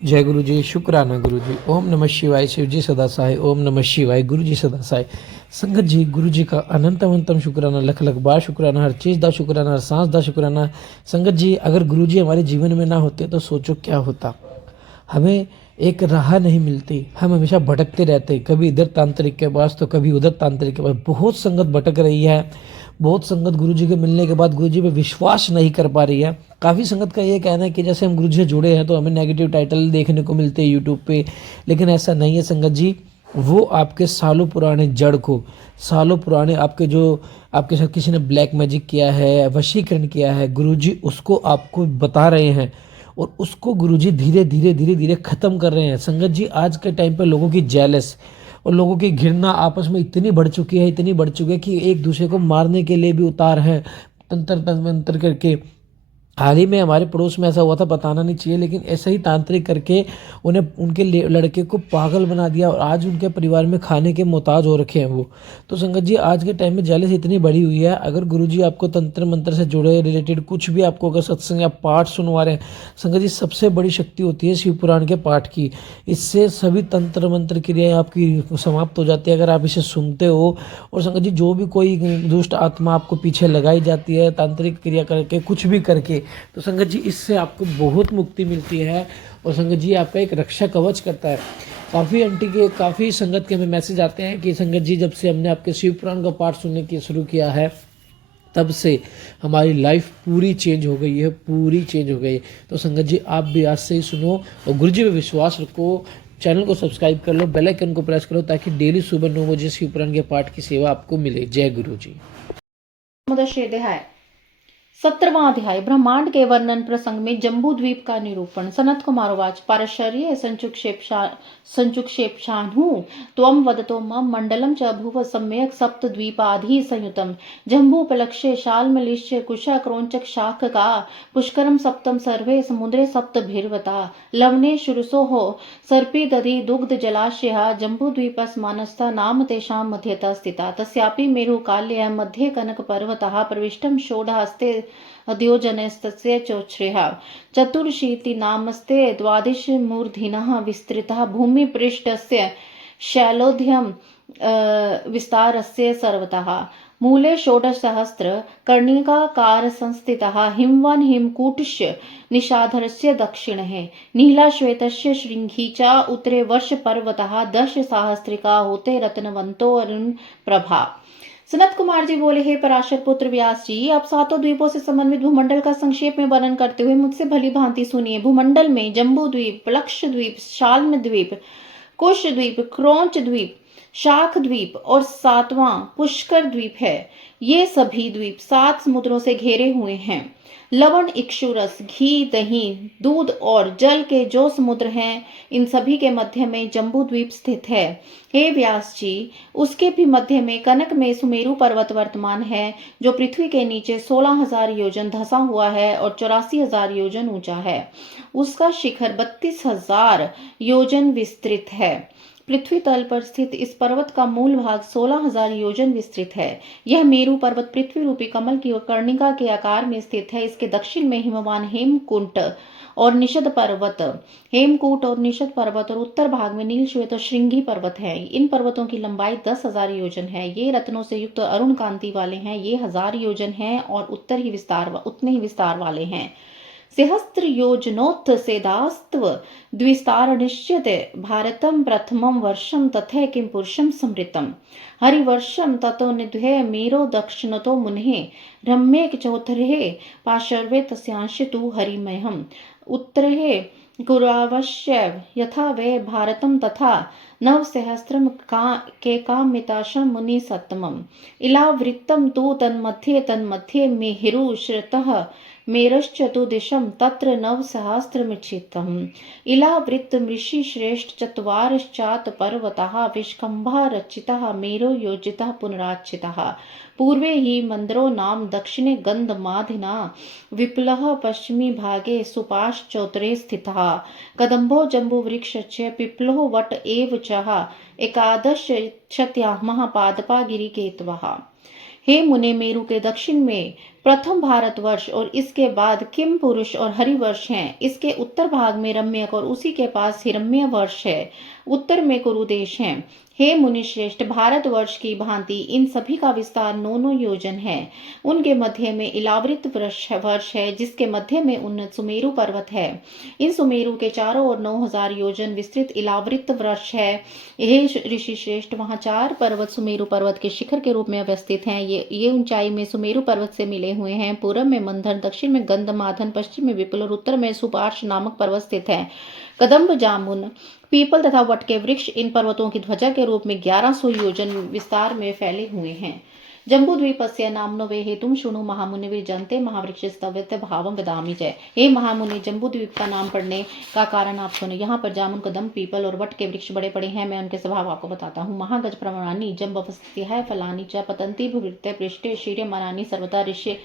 जय गुरु जी, शुक्राना गुरु जी। ओम नमः शिवाय, शिव जी सदा सहाय। ओम नमः शिवाय, गुरु जी सदा सहाय। संगत जी, गुरु जी का अनंत अनंतम शुक्राना, लख लख बार शुक्राना, हर चीज़ दा शुक्राना, हर सांस दा शुक्राना। संगत जी, अगर गुरु जी हमारे जीवन में ना होते तो सोचो क्या होता। हमें एक राह नहीं मिलती, हम हमेशा भटकते रहते, कभी इधर तांत्रिक के पास तो कभी उधर तांत्रिक के पास। बहुत संगत भटक रही है, बहुत संगत गुरुजी के मिलने के बाद गुरुजी पे विश्वास नहीं कर पा रही है। काफ़ी संगत का ये कहना है कि जैसे हम गुरुजी से जुड़े हैं तो हमें नेगेटिव टाइटल देखने को मिलते हैं यूट्यूब पे, लेकिन ऐसा नहीं है संगत जी। वो आपके सालों पुराने जड़ को, सालों पुराने आपके जो आपके साथ किसी ने ब्लैक मैजिक किया है, वशीकरण किया है, गुरुजी उसको आपको बता रहे हैं और उसको गुरुजी धीरे धीरे धीरे धीरे खत्म कर रहे हैं। संगत जी, आज के टाइम पे लोगों की जेलस और लोगों की घृणा आपस में इतनी बढ़ चुकी है, इतनी बढ़ चुकी है कि एक दूसरे को मारने के लिए भी उतार है, तंत्र तंत्र करके। हाल ही में हमारे पड़ोस में ऐसा हुआ था, बताना नहीं चाहिए, लेकिन ऐसा ही तांत्रिक करके उन्हें उनके लड़के को पागल बना दिया और आज उनके परिवार में खाने के मोहताज हो रखे हैं वो। तो संगत जी, आज के टाइम में जेलस इतनी बड़ी हुई है। अगर गुरुजी आपको तंत्र मंत्र से जुड़े रिलेटेड कुछ भी, आपको अगर सत्संग या पाठ सुनवा रहे हैं, संगत जी सबसे बड़ी शक्ति होती है शिव पुराण के पाठ की। इससे सभी तंत्र मंत्र क्रियाएं आपकी समाप्त हो जाती है अगर आप इसे सुनते हो। और संगत जी, जो भी कोई दुष्ट आत्मा आपको पीछे लगाई जाती है तांत्रिक क्रिया करके, कुछ भी करके, तो संगत जी इससे आपको बहुत मुक्ति मिलती है और संगत जी आपका एक रक्षा कवच करता है। काफ़ी संगत के हमें मैसेज आते हैं कि संगत जी, जब से हमने आपके शिव पुराण का पाठ सुनने की शुरू किया है तब से हमारी लाइफ पूरी चेंज हो गई है, पूरी चेंज हो गई। तो संगत जी, आप भी आज से ही सुनो और गुरु जी पे विश्वास रखो। चैनल को सब्सक्राइब कर लो, बेल आइकन को प्रेस करो ताकि डेली सुबह 9 बजे शिव पुराण के पाठ की सेवा आपको मिले। जय गुरु जी। है 17वां अध्याय ब्रह्मांड के वर्णन प्रसंग में जम्बू द्वीप का निरूपण। सनत कुमार उवाच पारशर्ये संचुक्षेप्शानु त्वं वदतो मम मंडलम च भुव सम्यक् सप्तद्वीपाधि संयुतम जम्बूपलक्ष्ये शाल्मलिश्य कुशा क्रोंचक शाखका पुष्करम सप्तम सर्वे समुद्रे सप्तभिर्वता लवणे शुरुसोः सर्पी दधि दुग्ध जलाशयः जम्बूद्वीपस्मानस्था नाम तेषां मध्यतः स्थिता तस्यापि मेरुकाल्यः मध्ये कनकपर्वतः प्रविष्टं षोडहस्ते अद्योजनस्तस्य चोच्छ्रेः चतुरशीतिनामस्ते द्वादशमूर्धिनः विस्तृतः भूमिपृष्ठस्य शैलोध्यं विस्तारस्य सर्वतः मूले षोडशसहस्र कर्णिकाकारसंस्थितः हिमवन् हिमकूटस्य निशाधरस्य दक्षिणे नीलाश्वेतस्य शृङ्गी च उत्तरे वर्षपर्वतः दशसाहस्रिका होते रत्नवन्तो अरुण प्रभा। सनत कुमार जी बोले, हे पराशर पुत्र व्यास जी, आप सातों द्वीपों से समन्वित भूमंडल का संक्षेप में वर्णन करते हुए मुझसे भली भांति सुनिए। भूमंडल में जम्बू द्वीप, लक्ष द्वीप, शाल्म द्वीप, कुश द्वीप, क्रोंच द्वीप, शाख द्वीप और सातवां पुष्कर द्वीप है। ये सभी द्वीप 7 समुद्रों से घिरे हुए हैं। लवण, इक्षुरस, घी, दही, दूध और जल के जो समुद्र हैं, इन सभी के मध्य में जम्बू द्वीप स्थित है। हे व्यास जी, उसके भी मध्य में कनक में सुमेरु पर्वत वर्तमान है, जो पृथ्वी के नीचे 16,000 योजन धंसा हुआ है और 84,000 योजन ऊंचा है। उसका शिखर 32,000 योजन विस्तृत है। पृथ्वी तल पर स्थित इस पर्वत का मूल भाग 16,000 योजन विस्तृत है। यह मेरु पर्वत पृथ्वी रूपी कमल की कर्णिका के आकार में स्थित है। इसके दक्षिण में हिमवान हेमकुंट और निषद पर्वत, हेमकूट और निषद पर्वत और उत्तर भाग में नील श्वेत और श्रृंगी पर्वत है। इन पर्वतों की लंबाई 10,000 योजन है। ये रत्नों से युक्त अरुण कांति वाले हैं। ये 1000 योजन हैं और उतने ही विस्तार वाले हैं। सहस्त्र योजनोत्थ सेदास्त्व द्विस्तार निश्चिते भारतम प्रथमं वर्षम तथे किं पुरुषम समृतम हरिवर्षम ततो निध्वे मीरो दक्षिणतो मुने रम्ये चौथरे पाशर्वे तस्यांश तु हरिमयम् उत्तरे गुरावश्य यथा वे भारतम तथा नवसहस्रम के कामिताशं मुनि सत्तमम् इलावृत्तं तु तन्मध्ये मेहिरु श्रुतः मेरश्चतुर्दिशं तत्र नवसहस्रमिच्छितम् इलावृत्तमृषि श्रेष्ठ चत्वारश्चात् पर्वतः विष्कम्भा रचितः मेरो योजितः पुनराचितः पूर्वे हि मन्द्रो नाम दक्षिणे गन्धमाधिना विप्लः पश्चिमी भागे सुपाश्चोत्तरे स्थितः कदम्बो जम्बूवृक्षस्य पिप्लो वट एव च एकादश क्षत्याः महापादपा गिरिकेतवः। हे मुने, मेरु के दक्षिण में प्रथम भारतवर्ष और इसके बाद किम पुरुष और हरिवर्ष हैं। इसके उत्तर भाग में रम्यक और उसी के पास हिरण्य वर्ष है। उत्तर में कुरु देश है। हे मुनिश्रेष्ठ, भारतवर्ष की भांति इन सभी का विस्तार 9 योजन है। उनके मध्य में इलावृत वर्ष है, जिसके मध्य में उन्नत सुमेरु पर्वत है। इन सुमेरु के चारों ओर 9000 योजन विस्तृत इलावृत वर्ष है। हे ऋषि श्रेष्ठ, वहां 4 पर्वत सुमेरु पर्वत के शिखर के रूप में अवस्थित हैं। ये ऊंचाई में सुमेरु पर्वत से मिले हुए हैं। पूर्व में मंथन, दक्षिण में गंधमादन, पश्चिम में विपुल और उत्तर में सुपार्श नामक पर्वत स्थित है। कदम्ब, जामुन, पीपल तथा वट के वृक्ष इन पर्वतों की ध्वजा के रूप में 1100 योजन विस्तार में फैले हुए हैं। जम्बूद्वीपस्य नाम्नो वे हेतुम शुणु महामुनि जनते महावृक्ष स्तव्यते भावम वदामि जय। हे महामुनि, जम्बूद्वीप का नाम पड़ने का कारण आप सुनो। यहाँ पर जामुन, कदम, पीपल और वट के वृक्ष बड़े बड़े हैं। मैं उनके स्वभाव आपको बताता हूँ। महागज प्रमाणी जम्बवस्थिति है फलानी च पतंती भूवृत्ते पृष्ठे शीर्यमानानि सर्वदा ऋष्य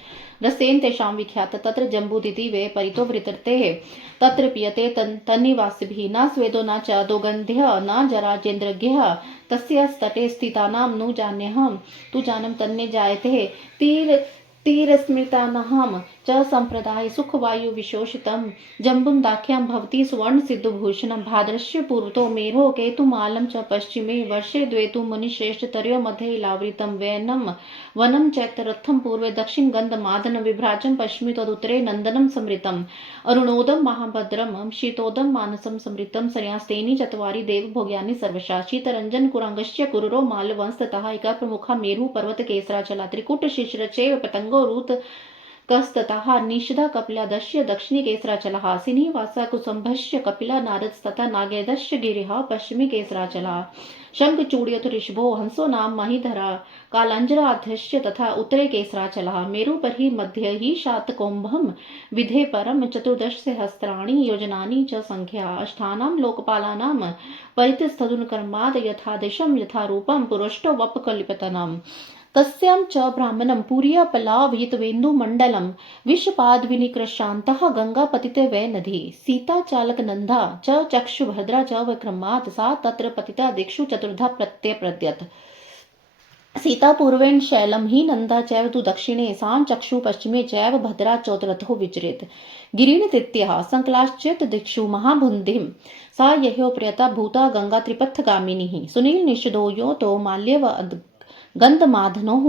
रसेन तेषां विख्यात तत्र जम्बूदिति वे परितो वृतर्ते तत्र पीयते तन्निवासिभिः न स्वेदो न च दोगन्ध्यः न जराजेन्द्रज्ञः तस्य तटे स्थितानां नु जान्यहं तु जानम तन्ने जायते तीरस्मृतानाहं च संप्रदाय सुखवायु विशोषितं जम्बुन्दाख्यं भवति सुवर्ण सिद्धभूषणं भाद्रस्य पूर्वतो मेरो केतुमालं च पश्चिमे वर्षे द्वेतु मुनिश्रेष्ठ तर्यो मध्ये इलावृतं वैनं वनं चैत्ररथं पूर्वे दक्षिण गन्धमादन विभ्राजं पश्चिमे तदुत्तरे नन्दनं समृतम् अरुणोदं महाभद्रं शीतोदं मानसं समृतं संयास्तेनि चत्वारि देवभोग्यानि सर्वशा शीतरञ्जन कुरांगस्य कुरुरो मालवंस्ततः एका प्रमुखा मेरु पर्वत केसराचला त्रिकूट शिशिरचैव पतंगो रूत कस्ततः निषदा कपिलादस्य दक्षिणी केसराचलः सिंहवासा कुसुम्भस्य कपिला नारदस्तथा नागेदस्य गिरिः पश्चिमी केसराचलः शंखचूड़ित ऋषभो हंसो नाम महिधरा कालांजराध्यस्य तथा उत्तरे केसराचलः मेरु पर ही मध्य ही शातकोम्भम विधे परम 14 सहस्राणि योजनानि च संख्या अष्टानां लोकपालानां परितस्तदुनकर्माद यथादिशं यथारूपं पुरुष्टो वपकल्पितनम् तस्यां च ब्राह्मणं पुर्यापलावहितवेन्दुमण्डलं विषपाद्विनिकृशान्तः गङ्गापतिते वै नदी सीता चालकनन्दा च चक्षुभद्रा च विक्रमात् सा तत्र पतिता दिक्षु चतुर्धा प्रत्यप्रद्यत सीता पूर्वेण शैलं हि नन्दा चैव तु दक्षिणे सां चक्षु पश्चिमे चैव भद्रा चौतरथो विचरेत् गिरिणतीत्यः संक्लाश्चेत दिक्षु महाबुन्धिं सा यह्यो प्रियता भूता गंगा त्रिपथगामिनीः सुनील निषदो यो तो माल्यव गन्धमाधनोः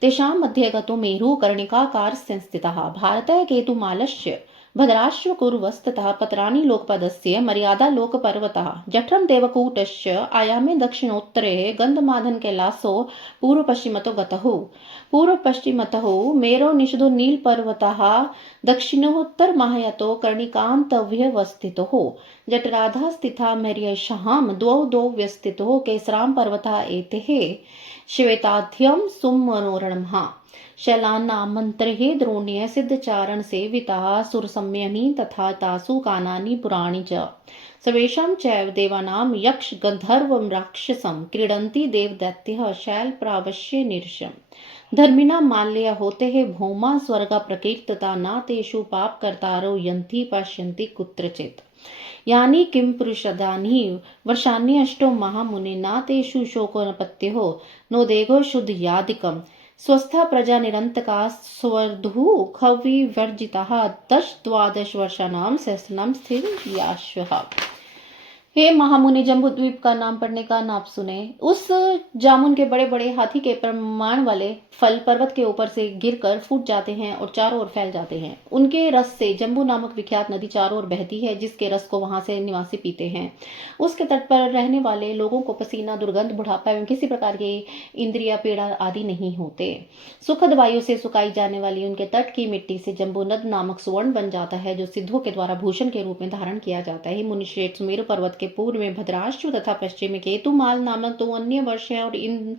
तेषां मध्ये गतो मेरु कर्णिकाकार संस्थितः भारतः केतुमालस्य भद्राश्व कुर्वस्ततः पत्राणि लोकपदस्य मर्यादा लोकपर्वतः जठरं देवकूटस्य आयामे दक्षिणोत्तरे गन्धमाधन कैलासो पूर्वपश्चिमतो गतः पूर्वपश्चिमतः मेरो निषदो नीलपर्वतः दक्षिणोत्तर महायतो कर्णिकान्तव्यवस्थितः जठराधः स्थिता मर्यशां द्वौ व्यस्थितः केसरां पर्वतः एतेः श्वेताध्यं सुमनोरणमः शैलानामन्तरे द्रोण्य सिद्धचारण सेविताः सुरसंयमी तथा तासु कानानि पुराणि च सर्वेषां चैव देवानां यक्ष गन्धर्वं राक्षसं क्रीडन्ति देवदैत्यः शैलप्रावश्य नीर्षम् धर्मिणां माल्य होते भौमा स्वर्गा प्रकीर्तता न तेषु पापकर्तारो यन्ति पश्यन्ति कुत्रचित् यानि किं पुरुषदानि वर्षाणि अष्टो महामुने न तेषु शोकोनपत्यो नो देगो शुद्ध यादिकम् स्वस्था प्रजा निरन्तका स्वर्धु खविवर्जिताः 10-12 वर्षाणां सहस्रनाम स्थिर याश्वः। हे महामुनि, जम्बूद्वीप का नाम पढ़ने का नाप सुने। उस जामुन के बड़े बड़े हाथी के प्रमाण वाले फल पर्वत के ऊपर से गिरकर फूट जाते हैं और चारों ओर फैल जाते हैं। उनके रस से जम्बू नामक विख्यात नदी चारों ओर बहती है, जिसके रस को वहां से निवासी पीते हैं। उसके तट पर रहने वाले लोगों को पसीना, दुर्गंध, बुढ़ापा एवं किसी प्रकार के इंद्रिया पीड़ा आदि नहीं होते। सुखद वायु से सुखाई जाने वाली उनके तट की मिट्टी से जम्बू नद नामक सुवर्ण बन जाता है, जो सिद्धों के द्वारा भूषण के रूप में धारण किया जाता है। मुनिश्रेष्ठ, सुमेरु पर्वत के पूर्व में भद्राश्व तथा पश्चिम में केतुमाल नामक 2 अन्य वर्ष है और इन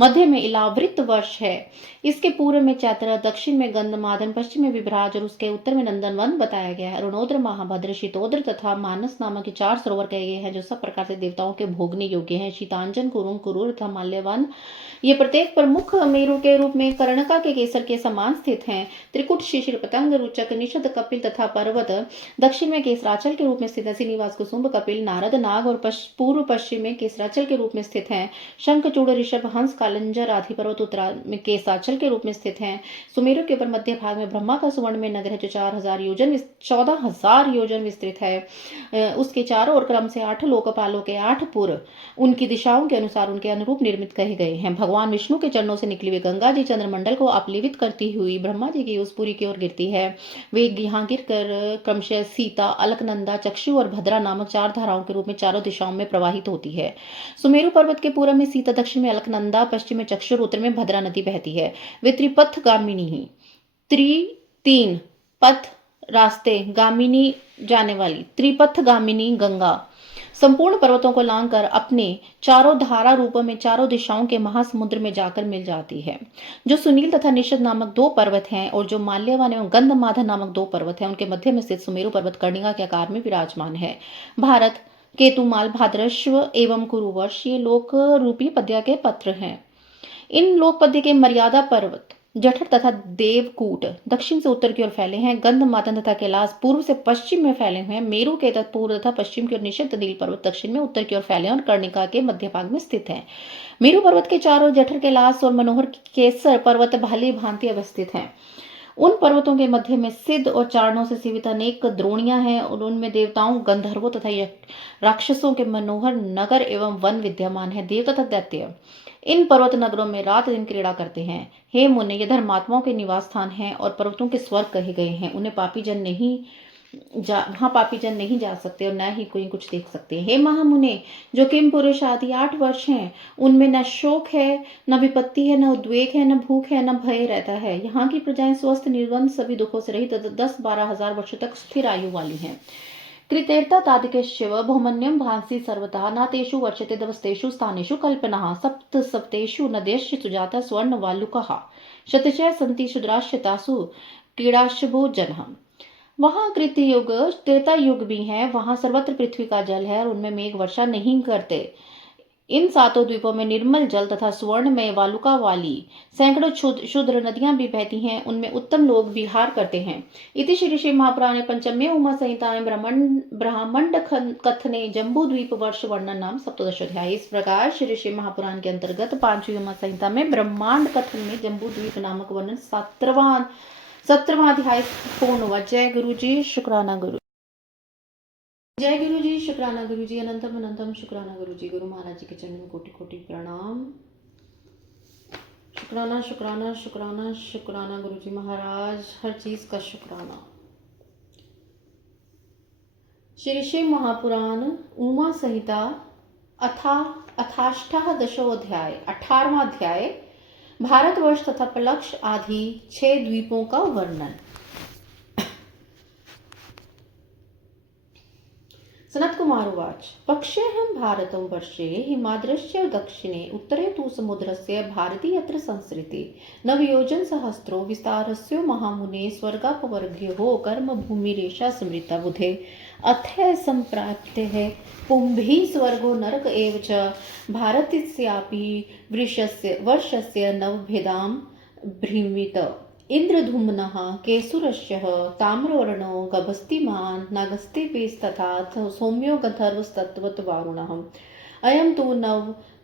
मध्य में इलावृत वर्ष है। इसके पूर्व में चैत्र, दक्षिण में गंधमादन, पश्चिम में विभ्राज और उसके उत्तर में नंदनवन बताया गया है। अरुणोद्र, महाभद्र, शीतोद्र तथा मानस नामक 4 सरोवर कहे गए हैं, जो सब प्रकार से देवताओं के भोगने योग्य हैं। शीतांजन, कुरुंग, कुरूर तथा माल्यवन ये प्रत्येक प्रमुख मेरु के रूप में कर्णका के केसर के समान स्थित हैं। त्रिकुट, शिशिर, पतंग, रुचक, निषद, कपिल तथा पर्वत दक्षिण में केसराचल के रूप में स्थित है। श्रीनिवास, कुसुम्भ, कपिल, नारद नारद नाग और पूर्व पश्चिम में केसराचल के रूप में स्थित हैं। शंखचूड़, ऋषभ, हंस, कालंजर आदि पर्वत उत्तरायण में केसाचल के रूप में स्थित हैं। सुमेरु के ऊपर मध्य भाग में ब्रह्मा का सुवर्ण में नगर है जो 14,000 योजन विस्तृत है। उसके चारों ओर क्रम से 8 लोकपालों के 8 पुर उनकी दिशाओं के अनुसार उनके अनुरूप निर्मित कहे गए हैं। भगवान विष्णु के चरणों से निकली हुई गंगा जी चंद्रमंडल को अपलीवित करती हुई ब्रह्मा जी की उस पुरी की ओर गिरती है। वे यहाँ गिर कर क्रमशः सीता, अलकनंदा, चक्षु और भद्रा नामक 4 धाराओं के रूप में चारों दिशाओं में प्रवाहित होती है। सुमेरु पर्वत के पूर्व में सीता, दक्षिण में अलकनंदा, पश्चिम में चक्षु और उत्तर में भद्रा नदी बहती है। वे त्रिपथ गामिनी ही 3 पथ रास्ते गामिनी जाने वाली त्रिपथ गामिनी गंगा संपूर्ण पर्वतों को लांघकर अपने चारों धारा रूपों में चारों दिशाओं के महासमुद्र में जाकर मिल जाती है। जो सुनील तथा निषद नामक 2 पर्वत हैं और जो माल्यवान एवं गंधमादन नामक 2 पर्वत हैं, उनके मध्य में स्थित सुमेरु पर्वत कर्णिका के आकार में विराजमान है। भारत, केतुमाल, भाद्रश्व एवं कुरुवर्ष ये लोक रूपी पद्या के पत्र हैं। इन लोक पद्य के मर्यादा पर्वत जठर तथा देवकूट दक्षिण से उत्तर की ओर फैले हैं। गंधमादन तथा कैलाश पूर्व से पश्चिम में फैले हुए हैं। मेरु के पूर्व तथा पश्चिम की ओर निषद नील पर्वत दक्षिण में उत्तर की ओर फैले हैं और कर्णिका के मध्य भाग में स्थित हैं। मेरु पर्वत के चारों जठर, कैलाश और मनोहर केसर पर्वत भाली भांति अवस्थित हैं। उन पर्वतों के मध्य में सिद्ध और चारणों से सीवित अनेक द्रोणियां हैं और उनमें देवताओं, गंधर्वों तथा राक्षसों के मनोहर नगर एवं वन विद्यमान है। देव तथा दैत्य इन पर्वत नगरों में रात दिन क्रीड़ा करते हैं। हे मुने, ये धर्मात्माओं के निवास स्थान हैं और पर्वतों के स्वर्ग कहे गए हैं। वहां पापी जन नहीं जा सकते और न ही कोई कुछ देख सकते। हे महामुने, जो किम पुरुष आदि 8 वर्ष हैं, उनमें न शोक है, न विपत्ति है, न उद्वेग है, न भूख है, न भय रहता है। यहाँ की प्रजाएं स्वस्थ, निर्द्वंद, सभी दुखों से रहित 10-12 हजार वर्षों तक स्थिर आयु वाली हैं। कृतेर्ता तादिके शिव बहुमन्यम भांसी सर्वथा न तेषु वर्षते दवस्तेषु स्थानेषु कल्पना सप्तेषु नदेश्च सुजाता स्वर्ण वालुकः शतचय सन्ति शूद्राश्च तासु क्रीडाशभो जनः। वहां कृत्य युग, त्रेता युग भी है। वहां सर्वत्र पृथ्वी का जल है और उनमें मेघ वर्षा नहीं करते। इन 7 द्वीपों में निर्मल जल तथा स्वर्ण में वालुका वाली सैकड़ों क्षुद्र नदियां भी बहती हैं। उनमें उत्तम लोग विहार करते हैं। इति श्री श्री महापुराणे पंचमे उमा संहिताएं ब्रह्मांड कथने जम्बू द्वीप वर्ष वर्णन नाम 17 अध्याय। इस प्रकार श्री श्री महापुराण के अंतर्गत 5वीं उमा संहिता में ब्रह्मांड कथन में जम्बू द्वीप नामक वर्णन 17वां अध्याय पूर्ण हुआ। जय गुरु जी, शुक्राना गुरु। जय गुरु जी, शुक्राना गुरु जी, अनंतम अनंतम शुक्राना गुरु जी। गुरु महाराज जी के चरणों में कोटि कोटि प्रणाम। शुक्राना शुक्राना शुक्राना शुक्राना गुरु जी महाराज, हर चीज का शुक्राना। श्री श्री महापुराण उमा संहिता अथाष्टादशोऽध्याय 18वां अध्याय भारतवर्ष तथा पलक्ष आदि 6 द्वीपों का वर्णन। सनत कुमार उवाच पक्षेऽहं भारतं वर्षे हिमाद्रस्य दक्षिणे उत्तरे तु समुद्रस्य भारती यत्र संसृते नवयोजनसहस्रो विस्तारस्य महामुने स्वर्गापवर्ग्यो कर्मभूमिरेषा स्मृता बुधे अथः सम्प्राप्तेः पुंभिः स्वर्गो नरक एव च भारतस्यापि वर्षस्य नवभेदां भ्रीमित इंद्रधूम्नः केसुरश्यः ताम्रवर्णो गभस्तिमान् नागस्तिपेस्तथा सौम्यो गन्धर्वस्तत्त्ववारुणः अयं तु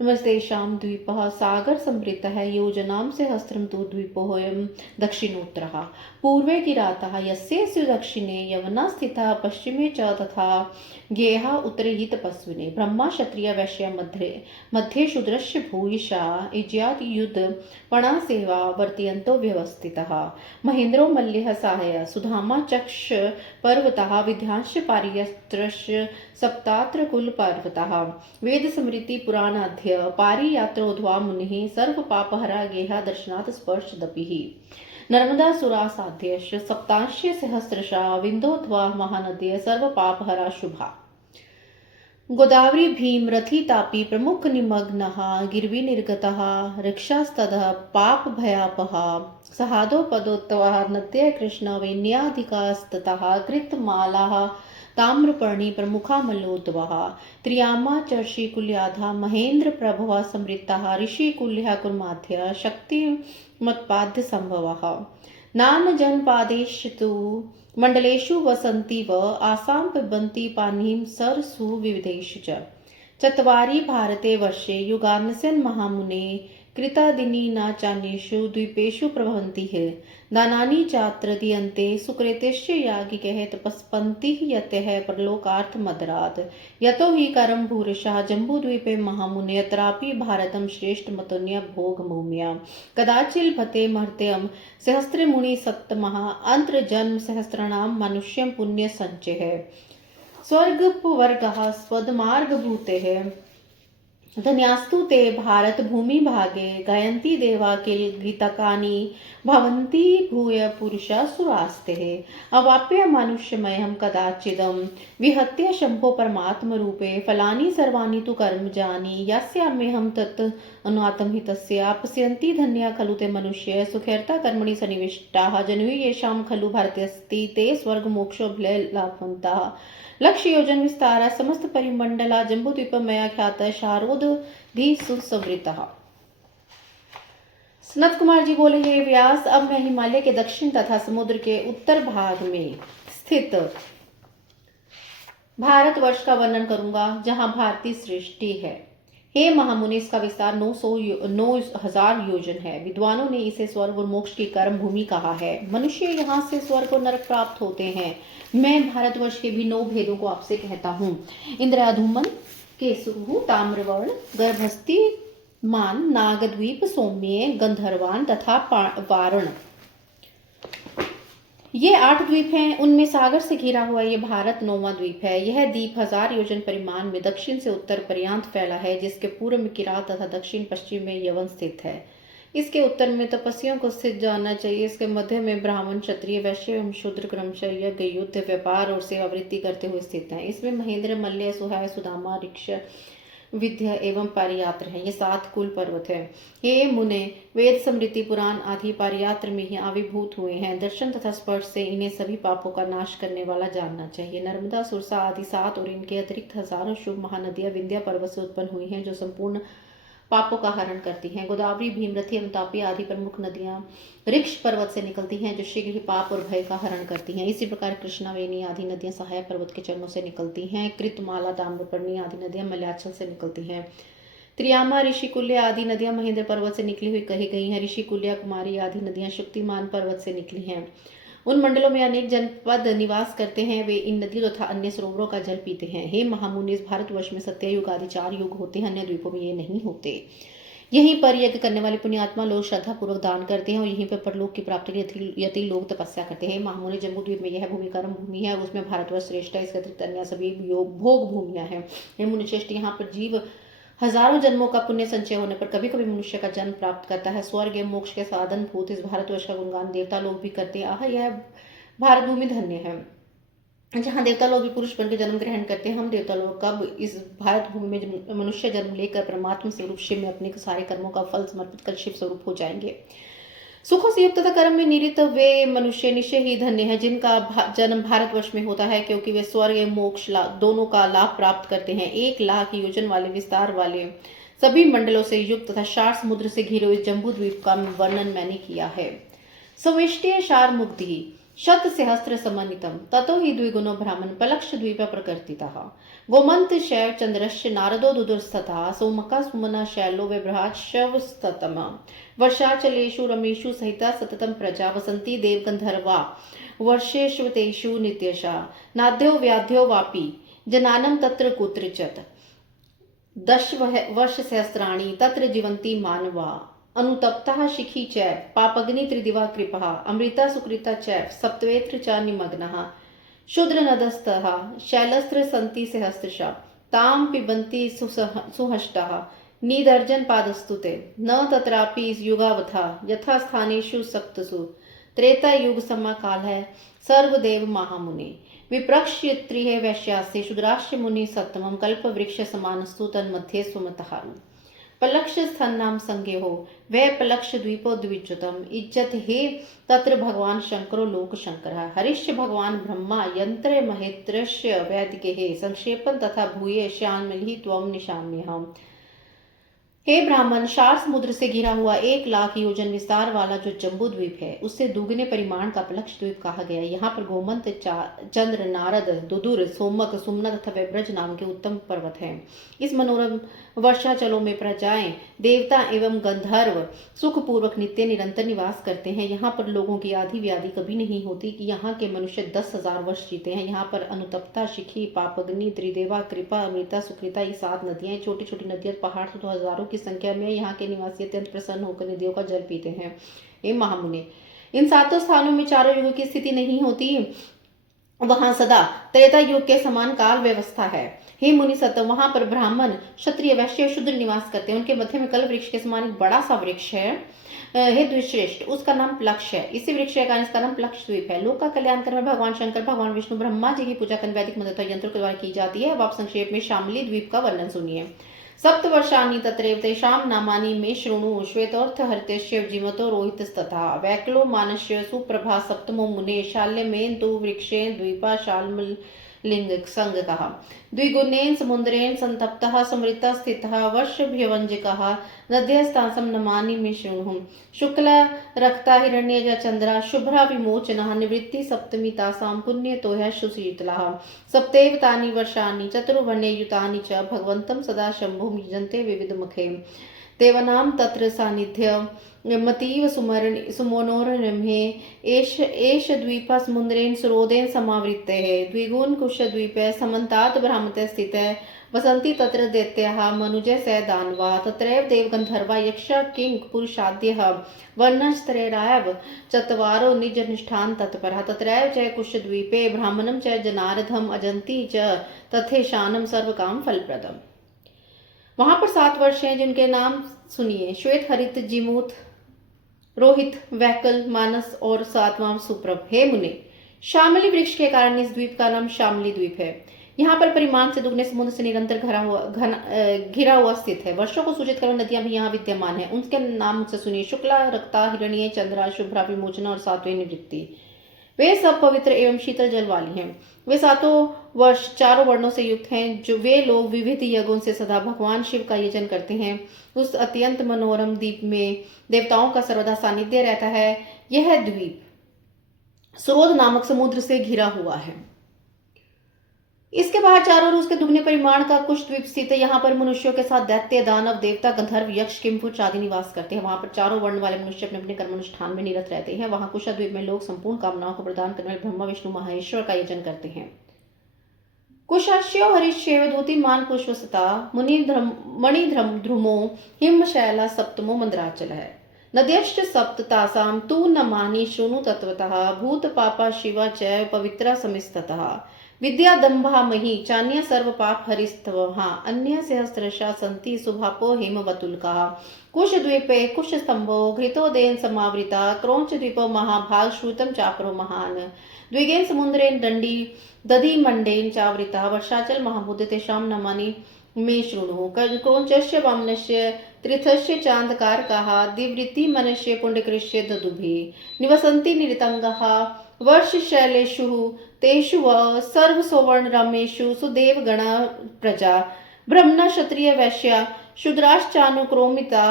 नवस्तेषां द्वीपः सागरसमृतः योजनां सहस्रं तु द्वीपोऽयं दक्षिणोत्तरः पूर्वे किरातः यस्यैषु दक्षिणे यवना स्थितः पश्चिमे च तथा गेयः उत्तरे हि तपस्विने ब्रह्मा क्षत्रिय वैश्य मध्ये शूद्रस्य भूयिषा इज्याति पणासेवा वर्तयन्तो व्यवस्थितः महेन्द्रो मल्यः साहय सुधामा चक्ष पर्वतः विद्यांश पारियत्रस्य सप्तात्र कुल पर्वतः वेद स्मृति पुराणाध्य पारियात्रोध्वा मुनिः सर्व पापहरा गेहा दर्शनात् स्पर्शदपिः नर्मदा सुरासाध्य सप्तांश्य सहस्रशा विन्दोध्वा महानद्य सर्व पापहरा शुभा गोदावरी भीम रथी तापी प्रमुख निमग्नः गिर्वी निर्गतः ऋक्षास्ततः पाप भयापः सहादो पदोत्तवः नद्य कृष्ण वेन्याधिकास्ततः कृतमालाः ताम्रपर्णी प्रमुखा मल्लोद्भवः त्रियामा चर्षिकुल्याधा महेन्द्र प्रभवा समृद्धः ऋषिकुल्यः कुर्माध्य शक्तिमत्पाद्य संभवः नान जनपादेषु तु मण्डलेषु वसन्ति व आसां पिबन्ति पानीं सरसु विविधेषु च चत्वारि भारते वर्षे युगान्यसन् महामुने कृतादीनि न चान्येषु द्वीपेषु प्रभवन्ति दानानि चात्र दीयन्ते सुकृतेश्च याज्ञिकैः तपस्पन्तिः यतः परलोकार्थमदरात् यतो हि करं भूरिशः जम्बूद्वीपे महामुने यत्रापि भारतं श्रेष्ठमतुन्य भोगभूम्या कदाचिल् भते महर्त्यं सहस्रमुनि सप्तमः अन्त्रजन्म सहस्राणां मनुष्यं पुण्यसञ्चयः स्वर्गवर्गः स्वदमार्गभूतेः धन्यास्तु ते भारत भूमि भागे गायन्ति देवा किल गीतकानि भवन्ति भूय पुरुषा सुरास्ते अवाप्य मनुष्यमयं कदाचिदं विहत्य शम्भो परमात्म रूपे फलानि सर्वाणि तु कर्मजानि यस्याम्यहं तत् अनुआतं हि तस्य पश्यन्ति धन्या खलु ते मनुष्य सुखेर्ता कर्मणि सन्निविष्टाः जन्मि येषां खलु भारतेऽस्ति ते स्वर्गमोक्षोभयलाभवन्तः लक्ष्य योजन विस्तारा समस्त परिमंडला जम्बूद्वीप मया ख्यात शारोदधि सुसवृतः। सनत कुमार जी बोले, हे व्यास, अब मैं हिमालय के दक्षिण तथा समुद्र के उत्तर भाग में स्थित भारतवर्ष का वर्णन करूंगा जहां भारतीय सृष्टि है। हे महामुनि, इसका विस्तार 9,000 योजन है। विद्वानों ने इसे स्वर्ग और मोक्ष की कर्म भूमि कहा है। मनुष्य यहाँ से स्वर्ग और नरक प्राप्त होते हैं। मैं भारतवर्ष के भी 9 भेदों को आपसे कहता हूँ। इंद्राधूमन, केसुरु, ताम्रवर्ण, गर्भस्थी, मान, नागद्वीप, सौम्य, गंधर्वान तथा वारण, ये 8 द्वीप हैं। उनमें सागर से घिरा हुआ ये भारत 9वां द्वीप है। यह द्वीप 1000 योजन परिमाण में दक्षिण से उत्तर पर्यंत फैला है, जिसके पूर्व में किरात तथा दक्षिण पश्चिम में यवन स्थित है। इसके उत्तर में तपस्वियों को स्थित जानना चाहिए। इसके मध्य में ब्राह्मण, क्षत्रिय, वैश्य एवं शूद्र क्रमशः यज्ञ, युद्ध, व्यापार और सेवावृत्ति करते हुए स्थित हैं। इसमें महेंद्र, मल्य, सुहाय, सुदामा, ऋक्ष, विद्या एवं पारियात्र है। ये 7 कुल पर्वत है। हे मुने, वेद, स्मृति, पुराण आदि पारियात्र में ही आविर्भूत हुए हैं। दर्शन तथा स्पर्श से इन्हें सभी पापों का नाश करने वाला जानना चाहिए। नर्मदा, सुरसा आदि 7 और इनके अतिरिक्त हजारों शुभ महानदियां विंध्या पर्वत से उत्पन्न हुई हैं, जो संपूर्ण पापों का हरण करती हैं। गोदावरी, भीमरथी एवं तापी आदि प्रमुख नदियां ऋक्ष पर्वत से निकलती हैं, जो शीघ्र ही पाप और भय का हरण करती हैं। इसी प्रकार कृष्णा, वेणी आदि नदियां सहायक पर्वत के चरणों से निकलती हैं। कृतमाला, ताम्रपर्णी आदि नदियां मलयाचल से निकलती हैं। त्रियामा, ऋषिकुल्य आदि नदियां महेंद्र पर्वत से निकली हुई कही गई हैं। ऋषिकुल्या, कुमारी आदि नदियां शुक्तिमान पर्वत से निकली हैं। उन मंडलों में अनेक जनपद निवास करते हैं। वे इन नदियों तथा अन्य सरोवरों का जल पीते हैं। हे महामुनि, इस भारतवर्ष में सत्ययुग आदि 4 युग होते हैं। अन्य द्वीपों में ये नहीं होते। यहीं पर यज्ञ करने वाले पुण्यात्मा लोग श्रद्धा पूर्वक दान करते हैं और यहीं पर परलोक की प्राप्ति के लिए यति लोग तपस्या करते हैं। महामुनि, जम्बूद्वीप में यह भूमि कर्म भूमि है और उसमें भारतवर्ष श्रेष्ठ है। इसके अतिरिक्त अन्य सभी भोग भूमियां हैं। हे मुनिश्रेष्ठ, यहाँ पर जीव हजारों जन्मों का पुण्य संचय होने पर कभी कभी मनुष्य का जन्म प्राप्त करता है। स्वर्ग एवं मोक्ष के साधन भूत इस भारतवर्ष का गुणगान देवता लोग भी करते हैं। आह, यह भारत भूमि धन्य है, जहाँ देवता लोग भी पुरुष बन के जन्म ग्रहण करते हैं। हम देवता लोग कब इस भारत भूमि में मनुष्य जन्म लेकर परमात्मा स्वरूप शिव में अपने सारे कर्मों का फल समर्पित कर शिव स्वरूप हो जाएंगे। सुखों से युक्त तथा कर्म में निरत वे मनुष्य निश्चय ही धन्य है, जिनका जन्म भारतवर्ष में होता है, क्योंकि वे स्वर्ग एवं मोक्ष दोनों का लाभ प्राप्त करते हैं। 1 लाख योजन वाले विस्तार वाले सभी मंडलों से युक्त तथा 4 समुद्र से घिरे हुए जम्बू द्वीप का वर्णन मैंने किया है। सविष्टि शार मुक्ति शत सहस्त्र समन्वितम ततो हि द्विगुणो ब्राह्मण पलक्ष द्वीप प्रकृतितः गोमंत शैव चंद्रश्च नारदो दुदुर्स्तथा सोमका सुमना शैलो विभ्राट शवस्ततम वर्षाचलेषु रमेषु सहिता सततम प्रजा वसंती देव गंधर्वा वर्षेष्वतेषु नित्यशा नाद्यो व्याध्यो वापि जनानं तत्र कुत्रचित् 10 वर्ष सहस्राणि तत्र जीवन्ति मानवा अनुतप्तः शिखी च पापग्नि त्रिदिवा कृपः अमृता सुकृता च सप्तवेत्र च निमग्नः शूद्र नदस्तः शैलस्त्र सन्ति सहस्रशः तां पिबन्ति सुहष्टाः निदर्जन पादस्तुते न तत्रापि युगावथा यथा स्थानेषु सक्तसु त्रेता युग समा काल है सर्वदेव महामुनि विप्रक्ष्य त्रिहे वैश्यास्य शूद्राश्च मुनि सप्तमं कल्प वृक्ष समानस्तु तन्मध्ये सुमतहारु पलक्ष स्थान नाम संज्ञ हो वह पलक्ष द्वीपो द्विजुतम इज्जत हे तत्र भगवान शंकरो लोक शंकर हरिश्च भगवान ब्रह्मा यंत्र महेत्रस्य वैदिके हे संक्षेपन तथा भूये श्यान्मिहि त्वम निशाम्यहम् हे ब्राह्मण, 4 समुद्र से घिरा हुआ 1 लाख योजन विस्तार वाला जो जम्बू द्वीप है, उससे दुगने परिमाण का प्लक्ष द्वीप कहा गया है। यहाँ पर गोमंत, चंद्र, नारद, दुदुर, सोमक, सुमनत तथा वेब्रज नाम के उत्तम पर्वत हैं। इस मनोरम वर्षाचलों में प्रजाएं, देवता एवं गंधर्व सुखपूर्वक नित्य निरंतर निवास करते हैं। यहाँ पर लोगों की आधी व्याधि कभी नहीं होती कि यहाँ के मनुष्य 10,000 वर्ष जीते हैं। यहाँ पर अनुतप्ता, शिखी, पापग्नि, त्रिदेवा, कृपा, अमृता, सुकृता, ये 7 नदियां, छोटी छोटी नदियां, पहाड़ तो हजारों की संख्या में यहाँ के निवासी अत्यंत प्रसन्न होकर नदियों का जल पीते हैं। हे महामुने, इन 7 स्थानों में चारों युगों की स्थिति नहीं होती, वहां सदा त्रेता युग के समान काल व्यवस्था है। हे मुनि सत्व, वहां पर ब्राह्मण, क्षत्रिय, वैश्य, शूद्र निवास करते हैं। उनके मध्य में कल वृक्ष के समान एक बड़ा सा वृक्ष है। हे द्विश्रेष्ठ, उसका नाम प्लक्ष है। इसी वृक्ष के कारण इसका नाम प्लक्ष द्वीप है। लोक का कल्याण करने में भगवान शंकर, भगवान विष्णु, ब्रह्मा जी की पूजा करने वैदिक मंत्र यंत्र के द्वारा की जाती है। अब आप संक्षेप में शामली द्वीप का वर्णन सुनिए। सप्तवर्षाणि तत्रैव तेषां नामानि मे शृणु। श्वेतोऽर्थ हरितस्य जीवतो रोहितस्तथा वैक्लो मानस्य सुप्रभा सप्तमो मुने शाल्यमेन तु वृक्षे द्वीपा शाल्मल लिंग संगकः द्विगुणेन समुद्रेण संतप्तः समृतः स्थितः वर्षभ्यवंजिकः नद्यस्तासं नमानि मे शृणुः। शुक्ल रक्ता हिरण्यज चंद्रा शुभ्रा विमोचनः निवृत्ति सप्तमी तासां पुण्यतोह्य सुशीतलः। सप्तैव तानि वर्षाणि चतुर्वर्णे युतानि च भगवन्तं सदा शम्भुं युजन्ते विविधमुखे। देवानां तत्र सान्निध्य मतीव सुमनोरमे एष द्वीपः समुद्रेण सुरोदेन समावृत्तः। द्विगुण कुशद्वीपे समन्तात् ब्रह्मते स्थितः। वसन्ति तत्र दैत्याः मनुजः स दानवाः। तत्रैव देवगन्धर्वा यक्षा किंग पुरुषाद्यः वर्णस्तरैराव चत्वारो निजनिष्ठान् तत्परः। तत्रैव च कुशद्वीपे ब्राह्मणं च जनार्दनम् अजन्ति च तथेशानं सर्वकाम फलप्रदम्। वहां पर 7 वर्ष हैं जिनके नाम सुनिए। श्वेत, हरित, जीमूत, रोहित, वैकल, मानस और 7वां सुप्रभ। हे मुने, शामली वृक्ष के कारण इस द्वीप का नाम शामली द्वीप है। यहाँ पर परिमाण से दुगने समुद्र से निरंतर घिरा हुआ स्थित है। वर्षों को सूचित कर नदियां भी यहाँ विद्यमान है। उनके नाम मुझसे सुनिए। शुक्ला, रक्ता, हिरण्य, चंद्रा, शुभ्रा, विमोचना और 7वें निवृत्ति। वे सब पवित्र एवं शीतल जल वाली हैं। वे 4 वर्णों से युक्त हैं। जो वे लोग विविध यज्ञों से सदा भगवान शिव का यजन करते हैं, उस अत्यंत मनोरम द्वीप में देवताओं का सर्वदा सानिध्य रहता है। यह द्वीप सुरोध नामक समुद्र से घिरा हुआ है। इसके बाहर चारों ओर उसके दुगने परिमाण का कुश द्वीप स्थित है। यहाँ पर मनुष्यों के साथ दैत्य, दानव, देवता, गंधर्व, यक्ष, किंपुरुष आदि निवास करते हैं। वहां पर चारों वर्ण वाले मनुष्य अपने अपने कर्मानुष्ठान में निरत रहते हैं। वहां कुश द्वीप में लोग संपूर्ण कामनाओं को प्रदान करने वाले ब्रह्मा, विष्णु, महेश्वर का यजन करते हैं। कुशास्यो हरिश्चैव धूतिमान कुशवसता मणिध्रम ध्रुमो हिमशैला सप्तमो मंद्राचल है। नद्यश्च सप्त तासां तु नमानि शृणु तत्वतः भूत पापा शिवा च पवित्रा समिस्ततः विद्या दंभा मही चान्य सर्व पाप हरिस्तवः अन्य सहस्रशा सन्ति सुभापो हेमवतुलकाः। कुश द्वीपे कुश स्तंभो घृतोदेन समावृता क्रौंच द्वीपो महाभाग श्रुतम चापरो महान द्विगेन समुद्रेन दंडी दधि मंडेन चावृता वर्षाचल महाबुद्ध तेषां नमानि मे शृणु। क्रौंचस्य वामनस्य त्रिथस्य चांदकारकाः दिवृत्ति मनस्य पुण्डकृष्य ददुभिः निवसन्ति निरितंगाः वर्षशैलेषु तेषु सर्वसौवर्ण रमेषु सुदेवगण प्रजा ब्रह्मण क्षत्रिय वैश्या शूद्राश्चानुक्रोमिता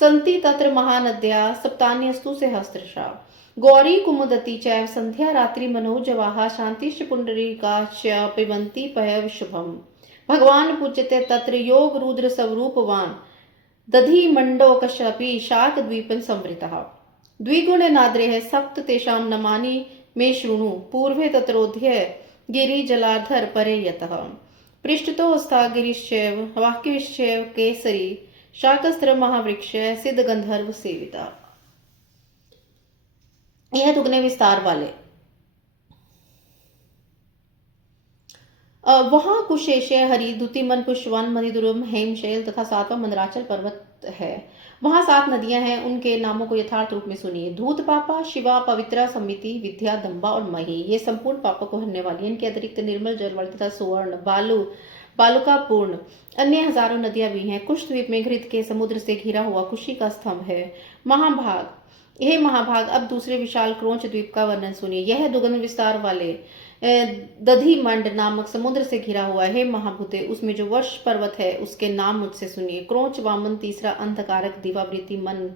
सन्ति तत्र महानद्या सप्तान्यस्तु सहस्रशा गौरी कुमुदती चैव संध्या रात्रि मनोजवाः शांतिश्च पुंडरीकाश्च पिबन्ति पयः शुभम्। भगवान पूज्यते तत्र योग रुद्र स्वरूपवान् दधि मंडोकशपि शाक द्वीपं संवृतः। द्विगुण नाद्रेः सप्त तेषां नमानि मे शृणु। पूर्वे तत्रोध्य गिरि जलाधर परे यतः पृष्ठतो स्था गिरिश्चैव वाक्यश्चैव केसरी शाकस्त्र महावृक्ष सिद्ध गंधर्व सेविता। यह दुगने विस्तार वाले। वहां कुशेशय, हरि, द्युतिमन, पुष्पवन, मणिदुर्गम, हेमशैल तथा 7वां मंदराचल पर्वत है। वहां 7 नदियां हैं। उनके नामों को यथार्थ रूप में सुनिए। धूत पापा, शिवा, पवित्रा, समिति, विद्या, दंबा और मही, ये संपूर्ण पापों को हरने वाली है। इनके अतिरिक्त निर्मल जल वाली तथा सुवर्ण, बालुका पूर्ण अन्य हजारों नदियां भी हैं। कुश द्वीप में घृत के समुद्र से घिरा हुआ कुशी का स्तंभ है। महाभाग, अब दूसरे विशाल क्रोंच द्वीप का वर्णन सुनिए। यह दुगन विस्तार वाले दधिमंड नामक समुद्र से घिरा हुआ है। महाभूते, उसमें जो वर्ष पर्वत है उसके नाम मुझसे सुनिए। क्रोच, वामन, तीसरा अंधकारक, दिवावृति, मन,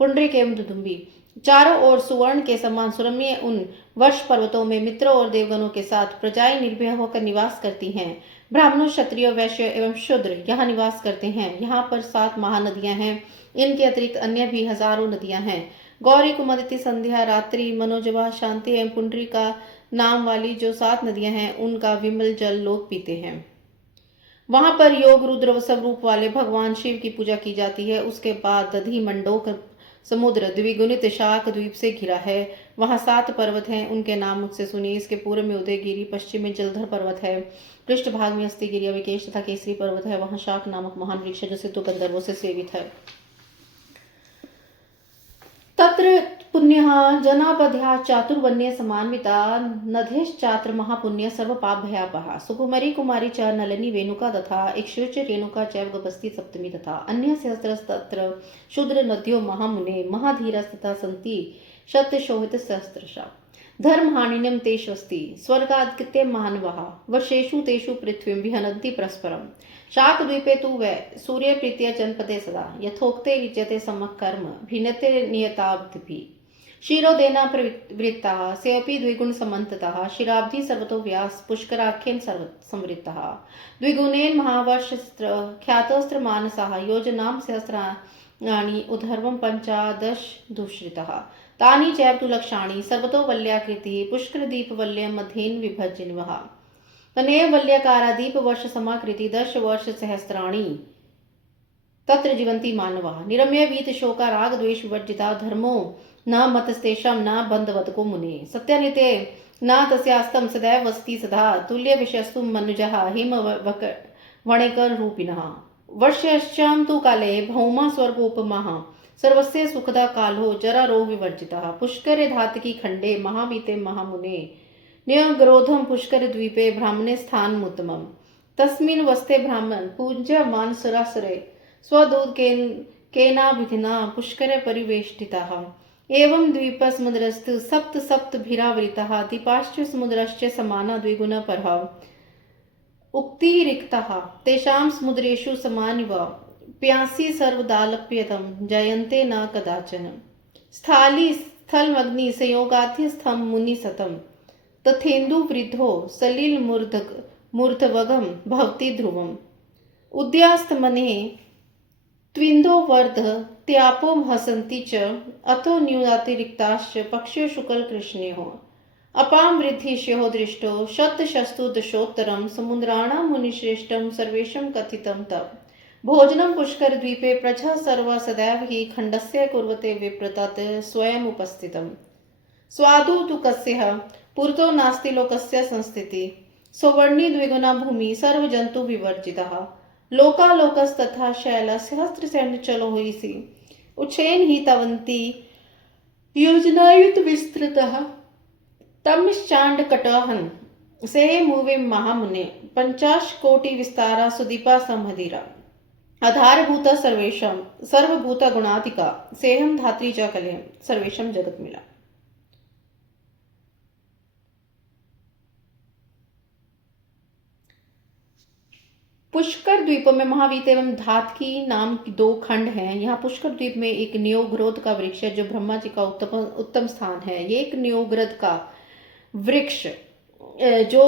पुंडरीक एवं दुदुम्बी। चारों ओर सुवर्ण के समान सुरम्य उन वर्ष पर्वतों में मित्रों और देवगणों के साथ प्रजाएं निर्भय होकर निवास करती हैं। ब्राह्मणों, क्षत्रियों, वैश्य एवं शूद्र यहाँ निवास करते हैं। यहाँ पर 7 महानदियां हैं। इनके अतिरिक्त अन्य भी हजारों नदियां हैं। गौरी, कुमुदिनी, संध्या, रात्रि, मनोजवा, शांति एवं पुंडरीका नाम वाली जो 7 नदियां हैं उनका विमल जल लोग पीते हैं। वहां पर योग रुद्र स्वरूप वाले भगवान शिव की पूजा की जाती है। उसके बाद दधी मंडोक समुद्र द्विगुणित शाक द्वीप से घिरा है। वहां 7 पर्वत हैं, उनके नाम मुझसे सुनिए। इसके पूर्व में उदयगिरी, पश्चिम में जलधर पर्वत है, पृष्ठ भाग में अस्तिगिरी, अविकेश तथा केसरी पर्वत है। वहां शाक नामक महान वृक्ष जो सिद्धों गंधर्वों से सेवित है। तत्र पुण्यः जनापध्या चातुर्वण्य समान्विता नधेश्चात्र महापुण्य सर्व पाप भयापहा सुकुमारी कुमारी च नलिनी वेणुका तथा इक्षुच रेणुका चैव गभस्ति सप्तमी तथा अन्य सहस्रस्तत्र शूद्र नद्यो महामुने महाधीरस्तथा सन्ति शतशोभित सहस्रशा धर्महानिन्यं तेष्वस्ति स्वर्गाद्कृत्य मानवः वर्षेषु तेषु पृथ्वीं विहनन्ति परस्परम् शाकद्वीपे तु वै सूर्यप्रीत्या जनपदे सदा यथोक्ते युज्यते सम्यक् कर्म भिन्नते नियताब्धिभिः शिरोदेना प्रवृत्ताः सेऽपि द्विगुणसमन्ततः शिराब्धि सर्वतो व्यास पुष्कराख्येन संवृत्तः द्विगुणेन महावर्षस्त्र ख्यातस्त्रमानसः योजनां सहस्राणि उद्धर्वं 15 दुष्कृतः तानि चैव तु लक्षाणि सर्वतो वल्याकृतिः पुष्करदीपवल्यं मध्येन विभजन्वः तनेव वल्यकारादीप वर्ष समाकृति 10 वर्ष सहस्राणि तत्र जीवन्ति मानवाः निरम्य वीत शोका राग द्वेष विवर्जिता धर्मो न मतस्तेषां न बन्धवतको मुने सत्यानिते न तस्यास्तं सदैव वसति सदा तुल्य विषयस्तु मनुजः हिम वणिकर रूपिणः वर्षश्चां तु काले भौमा स्वर्गोपमाः सर्वस्य सुखदा कालो जरा रोग विवर्जितः पुष्करे धातकी खंडे महावीते महामुने न्यग्रोधम पुष्कर द्वीपे ब्राह्मणे स्थानमुत्तमम् तस्मिन् वस्ते ब्राह्मण पूज्यमान सरासरे स्वदूत केनाभिधिना पुष्करे परिवेष्टिताः एवं द्वीप समुद्रस्तु सप्तभिरावृतः दीपाश्च समुद्रश्च समाना द्विगुणपरः उक्तिरिक्तः तेषां समुद्रेषु समानिव प्यासी सर्वदालप्यतं जयन्ते न कदाचन स्थाली स्थलमग्नि संयोगाध्यस्थं मुनिसतम् तथेन्दु वृद्धो सलिल मूर्धवगम भवति ध्रुवम् उद्यास्तमने त्विन्दो वर्ध त्यापो हसन्ति च अतो न्यूनातिरिक्ताश्च पक्षो शुक्ल कृष्णयोः अपां वृद्धिश्यो दृष्टो शतशस्तु दशोत्तरं समुद्राणां मुनिश्रेष्ठं सर्वेषां कथितं तत् भोजनं पुष्कर द्वीपे प्रजा सर्वा सदैव हि खण्डस्य कुर्वते विप्रतत् स्वयं उपस्थितम् स्वादु तु कस्यः पुरतो नास्ति लोकस्य संस्थिति सौवर्णी द्विगुणा भूमि सर्वजंतु विवर्जितः लोकालोकस्तथा शैल सहस्रसैन्य चलो होइसी उच्छेन ही तवंती योजनायुत विस्तृतः तमिश्चांड कटहन से मूवे महामुने 50 कोटि विस्तारा सुदीपा समधिरा आधारभूता सर्वेशम सर्वभूता गुणाधिका सेहम धात्री च कलेम सर्वेशम जगत मिला। पुष्कर द्वीप में महावीत एवं धातकी नाम की 2 खंड हैं। यहाँ पुष्कर द्वीप में एक न्योग्रोध का वृक्ष है जो ब्रह्मा जी का उत्तम स्थान है। ये एक न्योग्रद का वृक्ष जो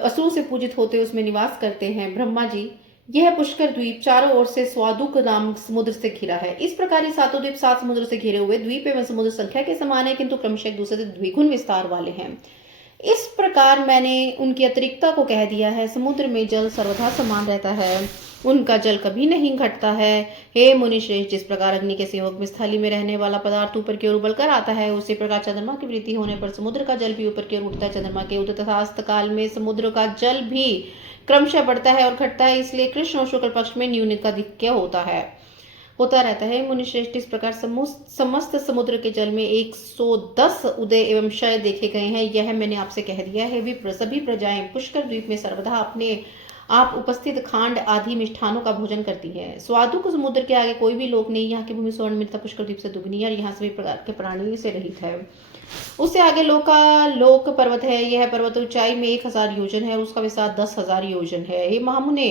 असुर से पूजित होते उसमें निवास करते हैं ब्रह्मा जी। यह पुष्कर द्वीप चारों ओर से स्वादुक नाम समुद्र से घिरा है। इस प्रकार ये 7 द्वीप 7 समुद्र से घिरे हुए द्वीप एवं समुद्र संख्या के समान है किंतु क्रमशः एक दूसरे से द्विगुण विस्तार वाले हैं। इस प्रकार मैंने उनकी अतिरिक्तता को कह दिया है। समुद्र में जल सर्वथा समान रहता है, उनका जल कभी नहीं घटता है। हे मुनिश्रेष्ठ, जिस प्रकार अग्नि के सहयोग में स्थली में रहने वाला पदार्थ ऊपर की ओर उबल कर आता है, उसी प्रकार चंद्रमा की वृद्धि होने पर समुद्र का जल भी ऊपर की ओर उठता है। चंद्रमा के उदय तथा अस्त काल में समुद्र का जल भी क्रमशः बढ़ता है और घटता है, इसलिए कृष्ण और शुक्ल पक्ष में न्यूनताधिक्य होता रहता है। मुनिश्रेष्ठ, इस प्रकार समस्त समुद्र के जल में 110 उदय एवं क्षय देखे गए हैं। यह मैंने आपसे कह दिया है। भी सभी प्रजाएं पुष्कर द्वीप में सर्वदा अपने आप उपस्थित खांड आदि मिष्ठानों का भोजन करती है। स्वादुक समुद्र के आगे कोई भी लोक नहीं। यहाँ की भूमि स्वर्ण मृता पुष्कर द्वीप से दुगनी है और यहाँ सभी प्रकार के प्राणी से रहित है। उससे आगे लोक पर्वत है। यह पर्वत ऊंचाई में 1000 योजन है, उसका विस्तार 10,000 योजन है। हे महामुने,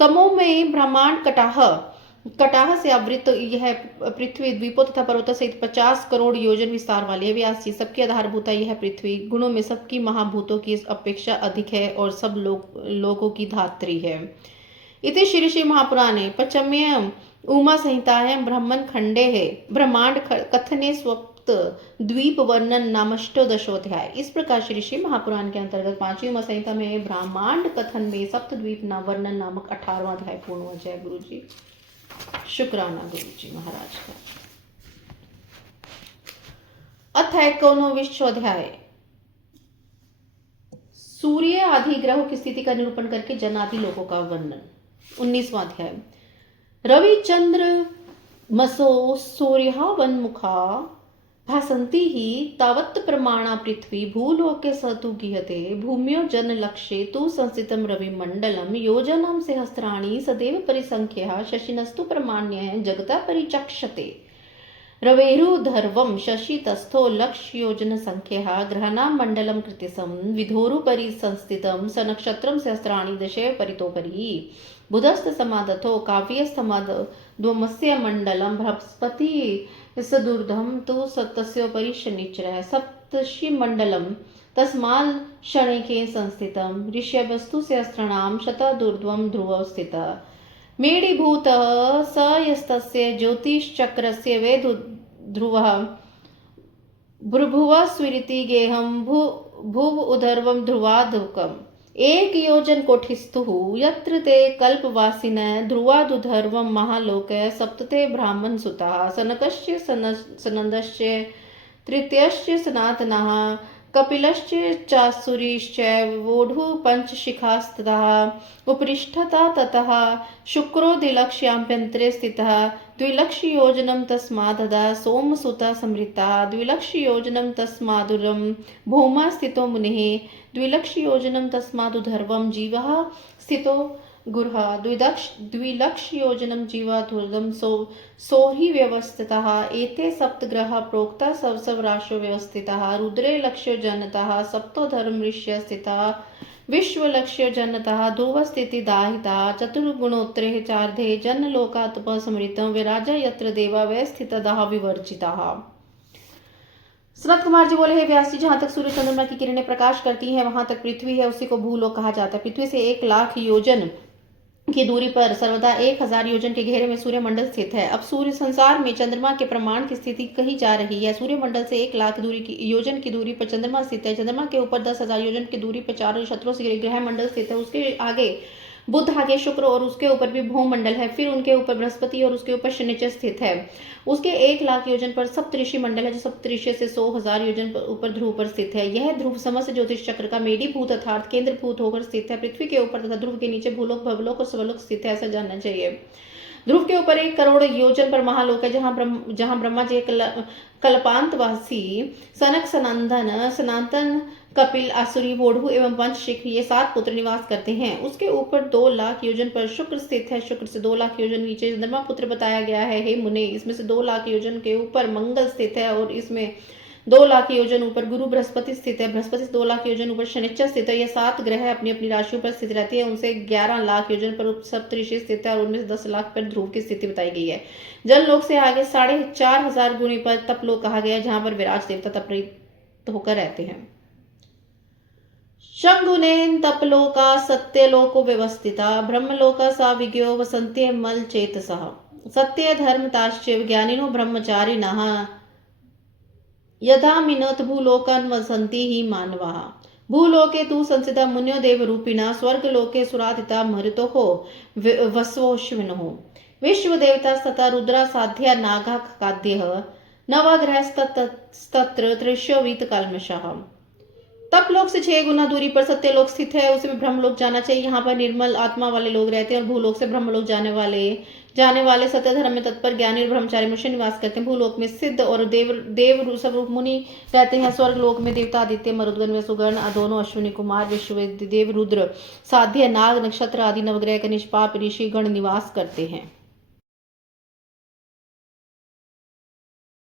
तमो में ब्रह्मांड कटाह से आवृत यह पृथ्वी द्वीपों तथा पर्वतों सहित 50 करोड़ योजन विस्तार वाली है। व्यास जी, सबकी आधारभूता यह पृथ्वी गुणों में सबकी महाभूतों की अपेक्षा अधिक है और सब लोगों की धात्री है। इति श्री श्री महापुराणे पंचम्य उमा संहितायां ब्रह्मांड कथने स्वप्त द्वीप वर्णन नामष्टोदशोध्याय। इस प्रकार श्री श्री महापुराण के अंतर्गत 5वीं उमा संहिता में ब्रह्मांड कथन में सप्त द्वीप वर्णन नामक 18वां अध्याय पूर्ण हुआ। जय गुरु जी, शुक्राना गुरु जी महाराज का। अथ 19वां अध्याय, सूर्य आदि ग्रहों की स्थिति का निरूपण करके जन आदि लोगों का वर्णन। 19वां अध्याय, रविचंद्र मसो सूर्यावन्मुखा भासन्ति हि तावत् प्रमाणा पृथ्वी भूलोके स तु गीयते भूम्यो जनलक्ष्ये तु संस्थितं रविमण्डलं योजनं सहस्राणि सदैव परिसंख्यः शशिनस्तु प्रमाण्यः जगता परिचक्षते रवेरुधर्वं शशितस्थो लक्ष्योजनसंख्यः ग्रहाणां मण्डलं कृतिसं विधोरुपरि संस्थितं सनक्षत्रं सहस्राणि दशैव परितोपरि बुधस्थसमादथो काव्यस्थमाद्वमस्य मण्डलं बृहस्पति सदूर्ध्वं तु तस्योपरि शनिश्चरः सप्तर्षिमण्डलं तस्मात् शणैके संस्थितं ऋष्यवस्तु सहस्राणां शतदूर्ध्वं ध्रुवौ स्थितः मेढीभूतः स यस्तस्य ज्योतिश्चक्रस्य वै ध्रुवः भ्रुभुवः स्विरिति गेहं भुव उदर्वं ध्रुवादुकम् एक योजन कोठिस्तुः यत्र ते कल्पवासिनः ध्रुवादुधर्वं महालोकः सप्तते ब्राह्मण सुताः सनकस्य सनन्दस्य तृतीयश्च सनातनः कपिलश्च चासुरीश्च वोढुः पंचशिखास्ततः उपरिष्ठता ततः शुक्रो द्विलक्ष्याभ्यन्तरे स्थितः द्विलक्षयोजनं तस्मादधः सोमसुतः समृतः द्विलक्षयोजनं तस्मादुरं भौमा स्थितो मुनिः द्विलक्षयोजनं तस्मादुधर्वं जीवः स्थितो गुरः द्विलक्षयोजनं जीवाधुर्दं सोहि व्यवस्थितः एते सप्तग्रहा प्रोक्ता सवराशो व्यवस्थितः रुद्रे लक्ष्यो जनतः सप्तो धर्मऋष्य स्थितः विश्वलक्ष्यो जनतः ध्रुवस्थितिदाहितः चतुर्गुणोत्तरे चार्धे जनलोकात्पसमृतं विराजा यत्र देवा वै स्थितदाः विवर्जिताः। सनत कुमार जी बोले, हे व्यास जी, जहां तक सूर्य चंद्रमा की किरणें प्रकाश करती हैं वहां तक पृथ्वी है, उसी को भूलोक कहा जाता है। पृथ्वी से 1,00,000 योजन की दूरी पर सर्वदा 1000 योजन के घेरे में सूर्य मंडल स्थित है। अब सूर्य संसार में चंद्रमा के प्रमाण की स्थिति कही जा रही है। सूर्य मंडल से 1,00,000 योजन की दूरी पर चंद्रमा स्थित है। चंद्रमा के ऊपर 10,000 योजन की दूरी पर 4 नक्षत्रों से ग्रह मंडल स्थित है। उसके आगे बुध, आगे शुक्र और उसके ऊपर भी भूमंडल है। फिर उनके ऊपर बृहस्पति और उसके ऊपर शनिचर स्थित है। उसके 1,00,000 योजन पर सप्तऋषि मंडल है, जो सप्तऋषि से 100,000 योजन पर ऊपर ध्रुव पर स्थित है। यह ध्रुव समस्त ज्योतिष चक्र का मेढीभूत अर्थात केंद्रभूत होकर स्थित है। पृथ्वी के ऊपर तथा ध्रुव के नीचे भूलोक, भवलोक और स्वलोक स्थित है, ऐसा जानना चाहिए। ध्रुव के ऊपर 1 करोड़ योजन पर महालोक है, जहां ब्रह्मा जी कल्पांतवासी सनक सनातन कपिल आसुरी वोढु एवं पंचशिख ये 7 पुत्र निवास करते हैं। उसके ऊपर 2,00,000 योजन पर शुक्र स्थित है। शुक्र से 2,00,000 योजन नीचे चंद्रमा पुत्र बताया गया है। हे मुने, इसमें से 2,00,000 योजन के ऊपर मंगल स्थित है और इसमें 2,00,000 योजन ऊपर गुरु बृहस्पति स्थित है। बृहस्पति से 2,00,000 योजन ऊपर शनिचर स्थित है। ये 7 ग्रह अपनी अपनी राशियों पर स्थित रहती है। उनसे 11,00,000 योजन पर सप्तऋषि स्थित है और उनमें से 10,00,000 पर ध्रुव की स्थिति बताई गई है। जल लोक से आगे 4,500 गुणी पर तपलोक कहा गया है, जहां पर विराज देवता तपरित होकर रहते हैं। शंगुनेन तपलोका सत्यलोको व्यवस्थिता ब्रह्मलोका सा विज्ञो वसन्ते मल चेतसः सत्य धर्मताश्च ज्ञानिनो ब्रह्मचारिणः यथा मिनोत भूलोकान् वसन्ति हि मानवाः भूलोके तु संस्थिता मुन्यो देवरूपिणः स्वर्गलोके सुराधिता मरुतोः वस्वोश्विनोः विश्वदेवता तथा रुद्रा साध्या नागा खाद्यः नवग्रहस्तत्र त्रिशोवित कल्मषः। तपलोक से 6 गुना दूरी पर सत्यलोक स्थित है, उसे भी ब्रह्मलोक जाना चाहिए। यहाँ पर निर्मल आत्मा वाले लोग रहते हैं और भूलोक से ब्रह्मलोक जाने वाले सत्य धर्म में तत्पर ज्ञानी और ब्रह्मचारी मनुष्य निवास करते हैं। भूलोक में सिद्ध और देव स्वरूप मुनि रहते हैं। स्वर्ग लोक में देवता आदित्य, मरुदगण व सुगण दोनों, अश्विनी कुमार, विश्वदेव, रुद्र, साध्य, नाग, नक्षत्र आदि नवग्रह के निष्पाप ऋषि गण निवास करते हैं।